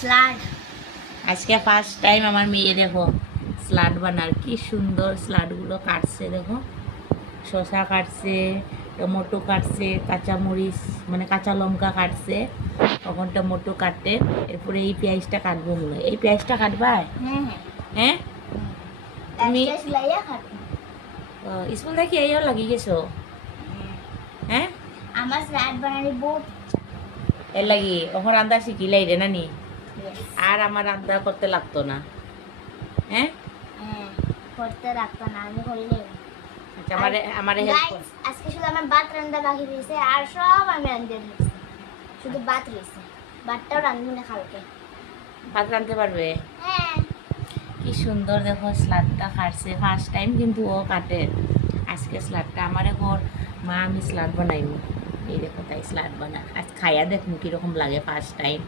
Salad আজকে first time আমার মেয়ে দেখো স্লাড বানার, কি সুন্দর স্লাডগুলো কাটছে দেখো। শসা কাটছে, টমেটো কাটছে, কাঁচামরিচ মানে কাঁচা লঙ্কা কাটছে, তখন টমেটো কাটতে, এরপরে এই পেঁয়াজটা কাটবো মনে হয়। এই পেঁয়াজটা কাটবা? হ্যাঁ হ্যাঁ হ্যাঁ তুমি সিলাইয়া খাট স্কুল থেকে এইও লাগি গেছো? হ্যাঁ আমার স্লাড বানানি বহুত এর লাগি ওখানে রান্না শিখিলাই রে নানি, আর আমার রান্না করতে লাগতো না। হ্যাঁ করতে রাখতো না, আমি করলে আচ্ছা আমারে হেল্প কর। আজকে শুধু আমার ভাত রান্না বাকি রয়েছে, আর সব আমি রান্ধতে দিয়েছি, শুধু ভাত রয়েছে। ভাতটাও রান্ধবো না কালকে। ভাত রাঁধতে পারবে? হ্যাঁ কি সুন্দর দেখো স্লাডটা কাটছে, ফার্স্ট টাইম কিন্তু ও কাটে আজকে স্লাডটা। আমার এখন মা আমি স্লাড বানাইনি, এই দেখো তাই স্লাড বানা আজ খাইয়া দেখুন কীরকম লাগে ফার্স্ট টাইম।